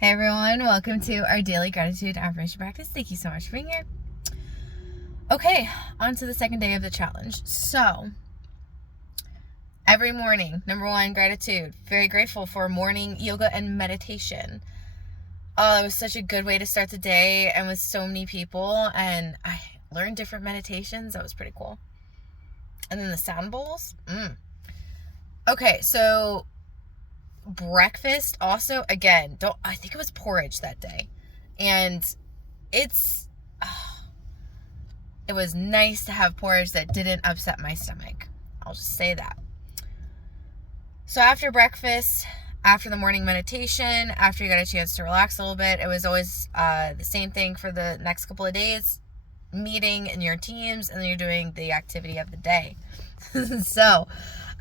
Hey everyone, welcome to our daily gratitude affirmation practice. Thank you so much for being here. Okay, on to the second day of the challenge. So, every morning, number one, gratitude. Very grateful for morning yoga and meditation. Oh, it was such a good way to start the day and with so many people, and I learned different meditations. That was pretty cool. And then the sound bowls. Okay, so breakfast also, again, I think it was porridge that day. And it was nice to have porridge that didn't upset my stomach. I'll just say that. So after breakfast, after the morning meditation, after you got a chance to relax a little bit, it was always the same thing for the next couple of days, meeting in your teams, and then you're doing the activity of the day. So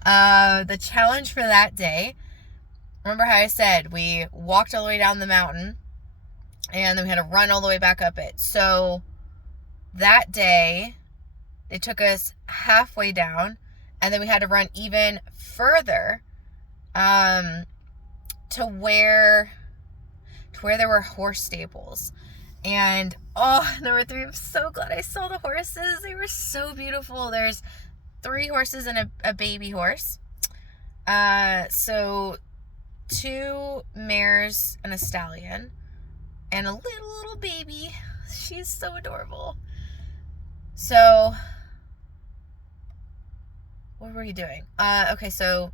the challenge for that day, remember how I said we walked all the way down the mountain and then we had to run all the way back up it. So that day, it took us halfway down, and then we had to run even further to where there were horse stables. And number 3, I'm so glad I saw the horses. They were so beautiful. There's 3 horses and a baby horse. So 2 mares and a stallion, and a little baby. She's so adorable. So, what were you doing? Okay, so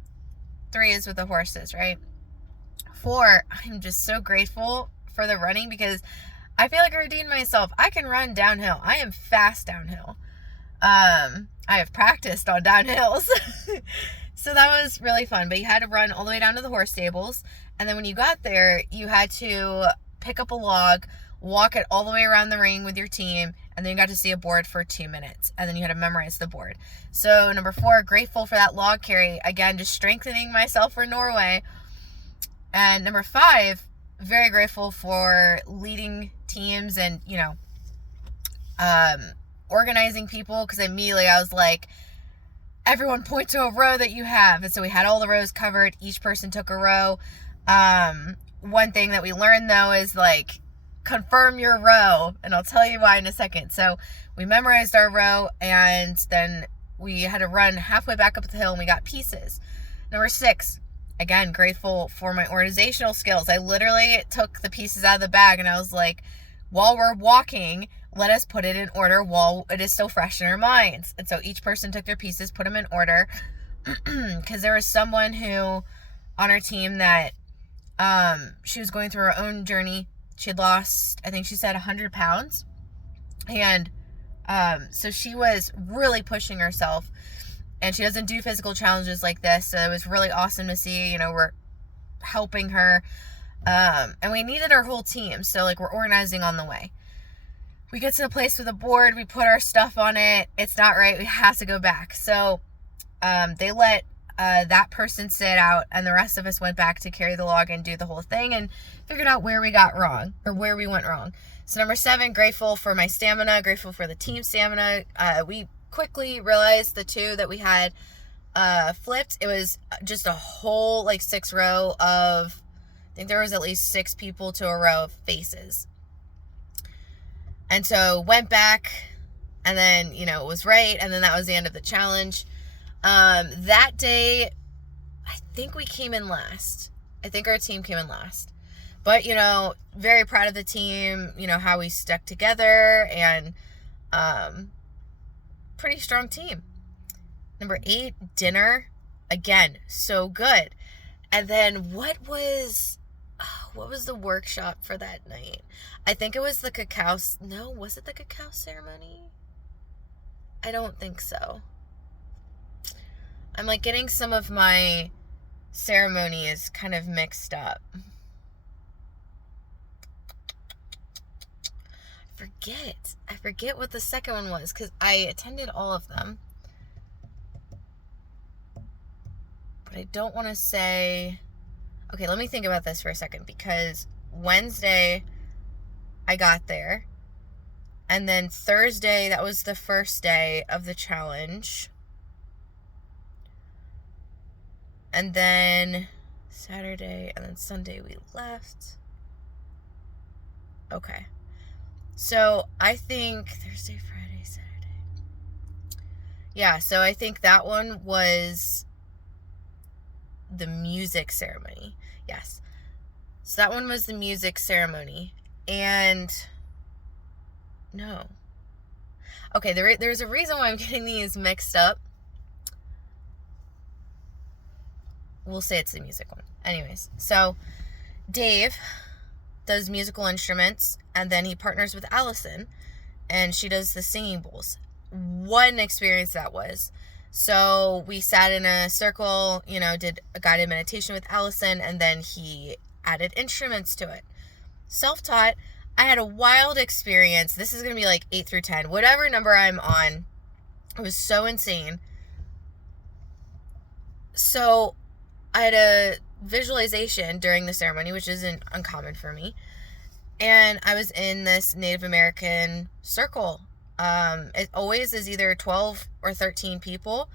3 is with the horses, right? 4, I'm just so grateful for the running because I feel like I redeemed myself. I can run downhill. I am fast downhill. I have practiced on downhills. So that was really fun. But you had to run all the way down to the horse stables. And then when you got there, you had to pick up a log, walk it all the way around the ring with your team, and then you got to see a board for 2 minutes, and then you had to memorize the board. So number 4, grateful for that log carry. Again, just strengthening myself for Norway. And number 5, very grateful for leading teams and, organizing people, because immediately I was like, everyone point to a row that you have. And so we had all the rows covered. Each person took a row. One thing that we learned, though, is confirm your row, and I'll tell you why in a second. So we memorized our row, and then we had to run halfway back up the hill, and we got pieces. Number 6, again, grateful for my organizational skills. I literally took the pieces out of the bag, and I was like, while we're walking, let us put it in order while it is still fresh in our minds. And so each person took their pieces, put them in order, because there was someone who on our team that she was going through her own journey. She had lost, I think she said 100 pounds. And so she was really pushing herself. And she doesn't do physical challenges like this. So it was really awesome to see, we're helping her. And we needed our whole team. So we're organizing on the way. We get to the place with a board. We put our stuff on it. It's not right. We have to go back. So they let that person sit out, and the rest of us went back to carry the log and do the whole thing and figured out where we got wrong, or where we went wrong. So number 7, grateful for my stamina, grateful for the team stamina. We quickly realized the 2 that we had flipped. It was just a whole 6 row of, I think there was at least 6 people to a row of faces. And so went back, and then, it was right, and then that was the end of the challenge. That day, I think we came in last. I think our team came in last. But, very proud of the team, how we stuck together, and pretty strong team. Number 8, dinner. Again, so good. And then what was the workshop for that night? I think it was the cacao. No, was it the cacao ceremony? I don't think so. I'm getting some of my ceremonies kind of mixed up. I forget what the second one was, because I attended all of them. But I don't want to say. Okay, let me think about this for a second, because Wednesday I got there, and then Thursday, that was the first day of the challenge, and then Saturday, and then Sunday we left. Okay. So I think Thursday, Friday, Saturday. Yeah, so I think that one was the music ceremony. Yes. So that one was the music ceremony. And no. Okay, there's a reason why I'm getting these mixed up. We'll say it's the music one. Anyways, so Dave does musical instruments, and then he partners with Allison, and she does the singing bowls. What an experience that was. So we sat in a circle, did a guided meditation with Allison, and then he added instruments to it. Self-taught. I had a wild experience. This is going to be like 8 through 10. Whatever number I'm on. It was so insane. So I had a visualization during the ceremony, which isn't uncommon for me. And I was in this Native American circle. It always is either 12 or 13 people.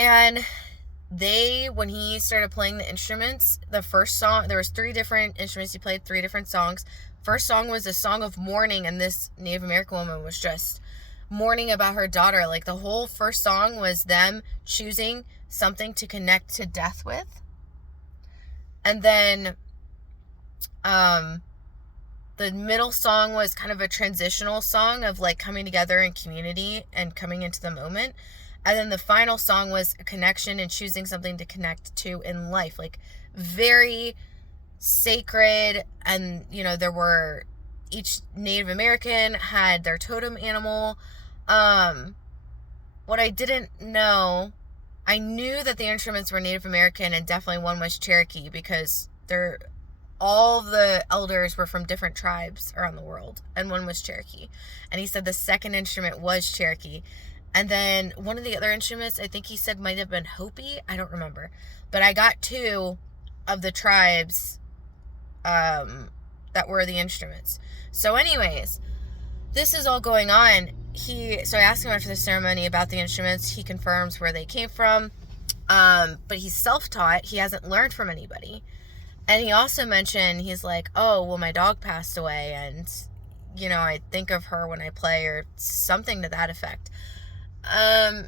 And when he started playing the instruments, the first song, there was 3 different instruments. He played 3 different songs. First song was a song of mourning, and this Native American woman was just mourning about her daughter. Like, the whole first song was them choosing something to connect to death with. And then the middle song was kind of a transitional song of like coming together in community and coming into the moment. And then the final song was a connection and choosing something to connect to in life, like very sacred. And each Native American had their totem animal. What I didn't know, I knew that the instruments were Native American, and definitely one was Cherokee, because all the elders were from different tribes around the world, and one was Cherokee. And he said the second instrument was Cherokee. And then one of the other instruments, I think he said might have been Hopi. I don't remember. But I got 2 of the tribes that were the instruments. So anyways, this is all going on. So I asked him after the ceremony about the instruments. He confirms where they came from. But he's self-taught. He hasn't learned from anybody. And he also mentioned, he's like, oh, well, my dog passed away, and, I think of her when I play, or something to that effect.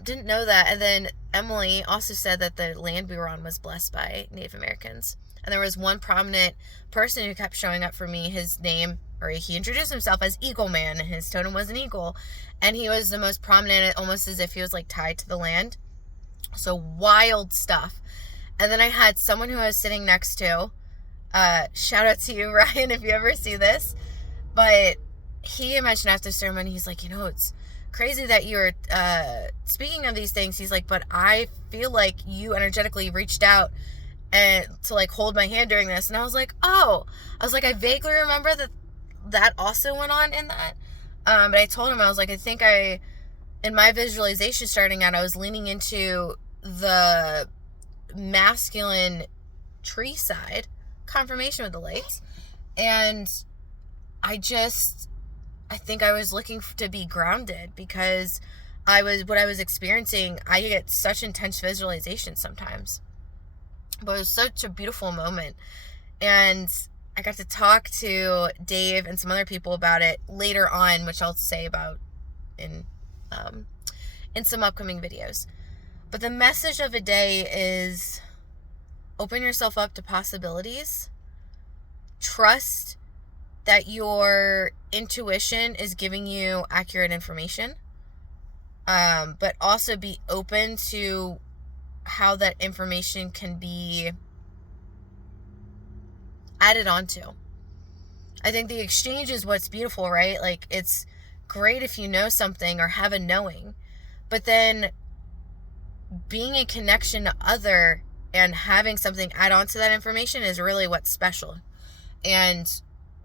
Didn't know that. And then Emily also said that the land we were on was blessed by Native Americans. And there was one prominent person who kept showing up for me. His name, or he introduced himself as Eagle Man. His totem was an eagle. And he was the most prominent, almost as if he was like tied to the land. So wild stuff. And then I had someone who I was sitting next to, shout out to you, Ryan, if you ever see this, but he mentioned after the ceremony, he's like, it's crazy that you're speaking of these things. He's like, but I feel like you energetically reached out and to like hold my hand during this. And I was like, I vaguely remember that also went on in that. But I told him, I was like, I think in my visualization starting out, I was leaning into the masculine tree side, confirmation with the lights, and I think I was looking to be grounded, because what I was experiencing, I get such intense visualization sometimes, but it was such a beautiful moment. And I got to talk to Dave and some other people about it later on, which I'll say about in some upcoming videos. But the message of the day is open yourself up to possibilities. Trust that your intuition is giving you accurate information. But also be open to how that information can be added onto. I think the exchange is what's beautiful, right? Like, it's great if you know something or have a knowing, but then being in connection to other and having something add on to that information is really what's special, and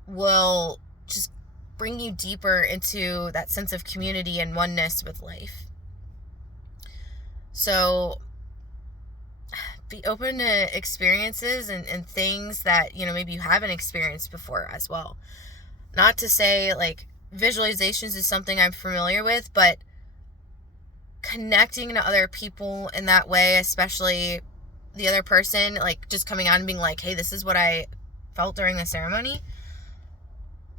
will just bring you deeper into that sense of community and oneness with life. So be open to experiences and things that, maybe you haven't experienced before as well. Not to say like visualizations is something I'm familiar with, but connecting to other people in that way, especially the other person, like just coming on and being like, hey, this is what I felt during the ceremony.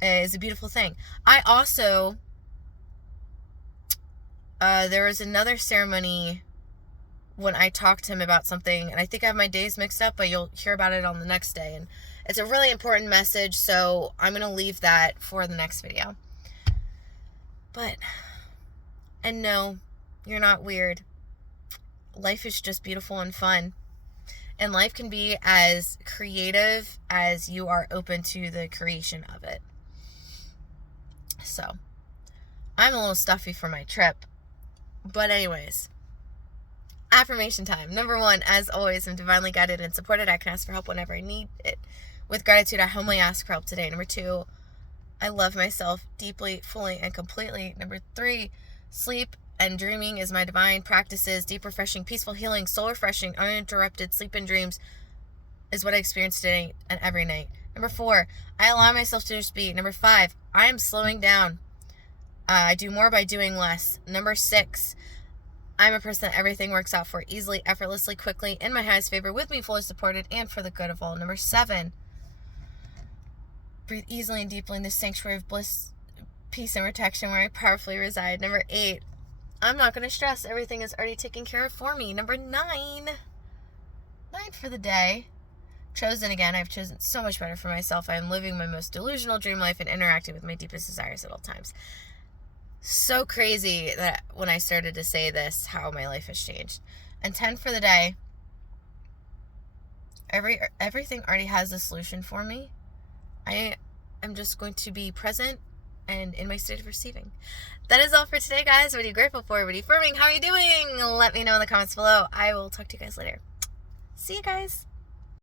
is a beautiful thing. I also, there was another ceremony when I talked to him about something, and I think I have my days mixed up, but you'll hear about it on the next day. And it's a really important message, so I'm going to leave that for the next video. But, and no, you're not weird. Life is just beautiful and fun. And life can be as creative as you are open to the creation of it. So, I'm a little stuffy for my trip. But anyways, affirmation time. Number 1, as always, I'm divinely guided and supported. I can ask for help whenever I need it. With gratitude, I humbly ask for help today. Number 2, I love myself deeply, fully, and completely. Number 3, sleep and dreaming is my divine practices. Deep, refreshing, peaceful, healing, soul refreshing, uninterrupted sleep and dreams is what I experience today and every night. Number 4, I allow myself to just be. Number 5, I am slowing down. I do more by doing less. Number 6, I'm a person that everything works out for easily, effortlessly, quickly, in my highest favor, with me fully supported, and for the good of all. Number 7, breathe easily and deeply in this sanctuary of bliss, peace, and protection where I powerfully reside. Number 8, I'm not going to stress. Everything is already taken care of for me. Number 9 for the day. Chosen again. I've chosen so much better for myself. I am living my most delusional dream life and interacting with my deepest desires at all times. So crazy that when I started to say this, how my life has changed. And 10 for the day. Everything already has a solution for me. I am just going to be present and in my state of receiving. That is all for today, guys. What are you grateful for? What are you affirming? How are you doing? Let me know in the comments below. I will talk to you guys later. See you guys.